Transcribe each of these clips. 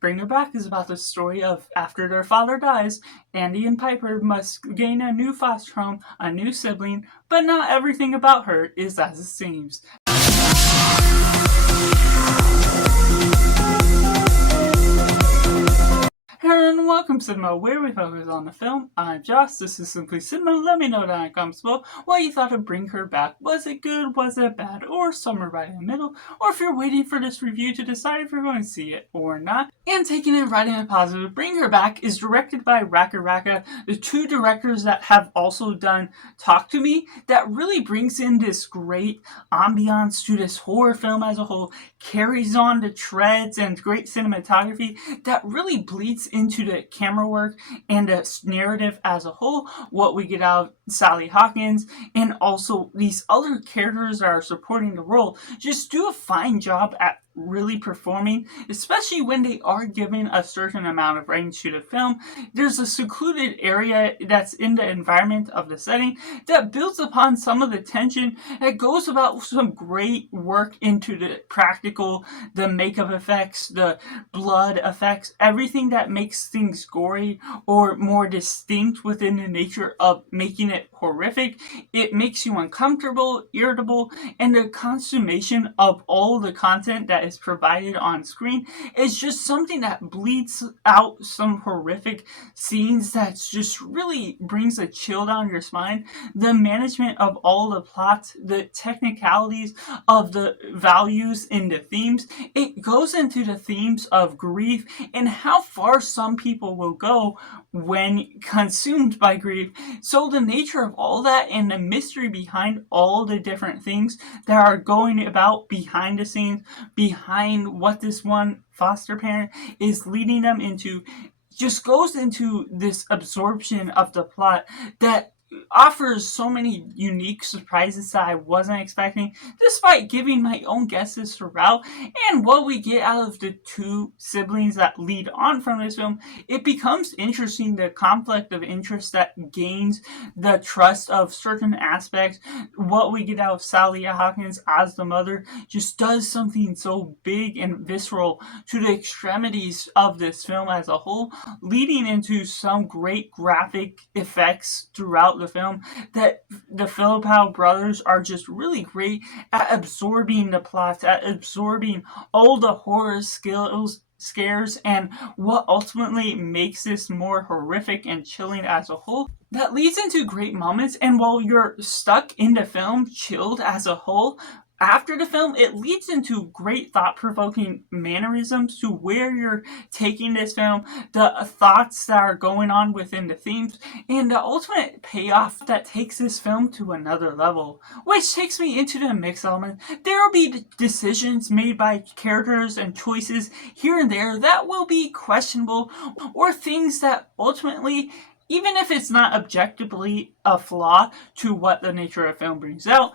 Brjng Her Back is about the story of after their father dies, Andy and Piper must gain a new foster home, a new sibling, but not everything about her is as it seems. Hello and welcome to Cinema, where we focus on the film. I'm Josh, this is Simply Cinema. Let me know down in the comments below what you thought of Brjng Her Back. Was it good, was it bad, or somewhere right in the middle? Or if you're waiting for this review to decide if you're going to see it or not. And taking it right in a positive, Brjng Her Back is directed by RackaRacka, the two directors that have also done Talk to Me, that really brings in this great ambiance to this horror film as a whole, carries on the treads and great cinematography that really bleeds into the camera work and the narrative as a whole. What we get out of Sally Hawkins and also these other characters that are supporting the role just do a fine job at really performing, especially when they are given a certain amount of range to the film. There's a secluded area that's in the environment of the setting that builds upon some of the tension that goes about some great work into the practical, the makeup effects, the blood effects, everything that makes things gory or more distinct within the nature of making it horrific. It makes you uncomfortable, irritable, and the consummation of all the content that is provided on screen is just something that bleeds out some horrific scenes that just really brings a chill down your spine. The management of all the plots, the technicalities of the values in the themes, it goes into the themes of grief and how far some people will go when consumed by grief. So the nature of all that and the mystery behind all the different things that are going about behind the scenes, behind what this one foster parent is leading them into, just goes into this absorption of the plot that offers so many unique surprises that I wasn't expecting, despite giving my own guesses throughout. And what we get out of the two siblings that lead on from this film, it becomes interesting, the conflict of interest that gains the trust of certain aspects. What we get out of Sally Hawkins as the mother just does something so big and visceral to the extremities of this film as a whole, leading into some great graphic effects throughout the film that the Philippou brothers are just really great at absorbing the plots, at absorbing all the horror skills, scares, and what ultimately makes this more horrific and chilling as a whole. That leads into great moments, and while you're stuck in the film, chilled as a whole, after the film, it leads into great thought-provoking mannerisms to where you're taking this film, the thoughts that are going on within the themes, and the ultimate payoff that takes this film to another level. Which takes me into the mix element. There will be decisions made by characters and choices here and there that will be questionable, or things that ultimately, even if it's not objectively a flaw to what the nature of film brings out,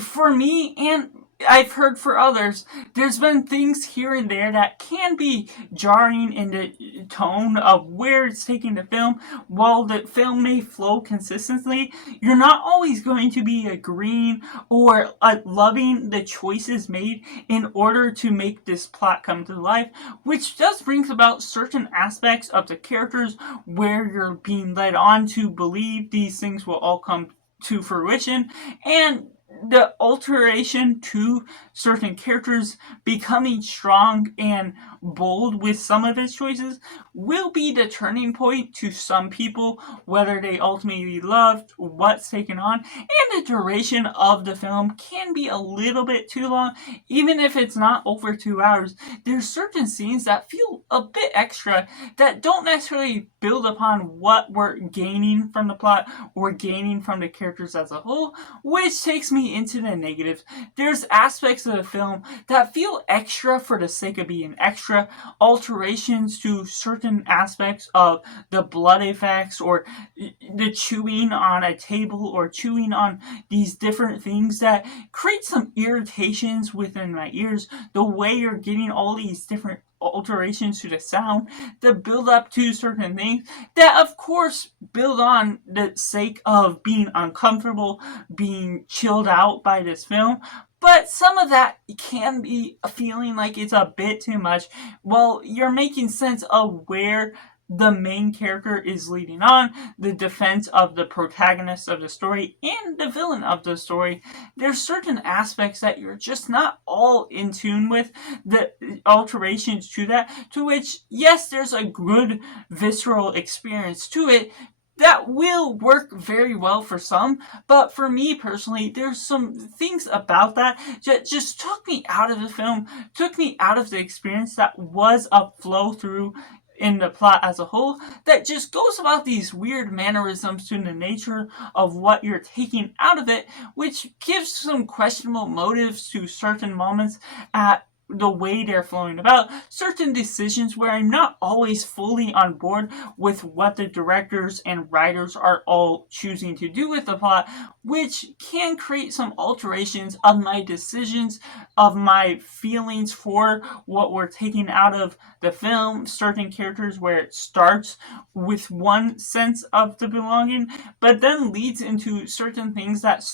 for me, and I've heard for others, there's been things here and there that can be jarring in the tone of where it's taking the film. While the film may flow consistently, you're not always going to be agreeing or loving the choices made in order to make this plot come to life, which does brings about certain aspects of the characters where you're being led on to believe these things will all come to fruition, and the alteration to certain characters becoming strong and bold with some of his choices will be the turning point to some people, whether they ultimately loved what's taken on. And the duration of the film can be a little bit too long, even if it's not over 2 hours. There's certain scenes that feel a bit extra that don't necessarily build upon what we're gaining from the plot or gaining from the characters as a whole, which takes me into the negatives. There's aspects of the film that feel extra for the sake of being extra, alterations to certain aspects of the blood effects or the chewing on a table or chewing on these different things that create some irritations within my ears. The way you're getting all these different alterations to the sound, the build up to certain things that of course build on the sake of being uncomfortable, being chilled out by this film, but some of that can be feeling like it's a bit too much. Well, you're making sense of where the main character is leading on, the defense of the protagonist of the story and the villain of the story. There's certain aspects that you're just not all in tune with, the alterations to that, to which, yes, there's a good visceral experience to it, that will work very well for some, but for me personally, there's some things about that just took me out of the film, took me out of the experience that was a flow through in the plot as a whole, that just goes about these weird mannerisms to the nature of what you're taking out of it, which gives some questionable motives to certain moments at the way they're flowing about, certain decisions where I'm not always fully on board with what the directors and writers are all choosing to do with the plot, which can create some alterations of my decisions, of my feelings for what we're taking out of the film, certain characters where it starts with one sense of the belonging, but then leads into certain things that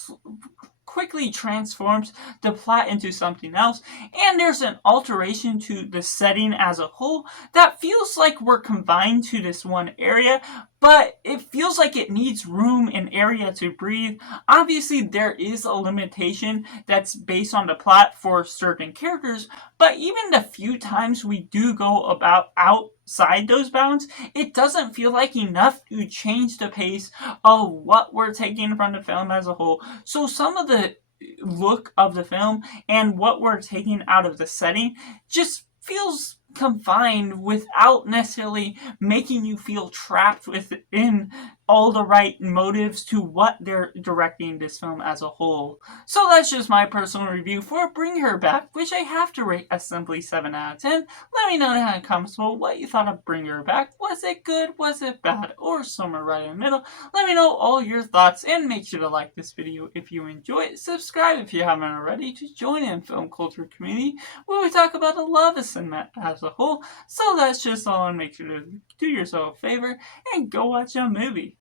quickly transforms the plot into something else, and there's an alteration to the setting as a whole that feels like we're confined to this one area, but it feels like it needs room and area to breathe. Obviously, there is a limitation that's based on the plot for certain characters, but even the few times we do go about outside those bounds, it doesn't feel like enough to change the pace of what we're taking from the film as a whole. So some of the look of the film and what we're taking out of the setting just feels confined without necessarily making you feel trapped within all the right motives to what they're directing this film as a whole. So that's just my personal review for Brjng Her Back, which I have to rate a simply 7 out of 10. Let me know in the comments below what you thought of Brjng Her Back. Was it good? Was it bad? Or somewhere right in the middle? Let me know all your thoughts, and make sure to like this video if you enjoy it. Subscribe if you haven't already to join in film culture community where we talk about the love of cinema as a whole. So that's just all, and make sure to do yourself a favor and go watch a movie.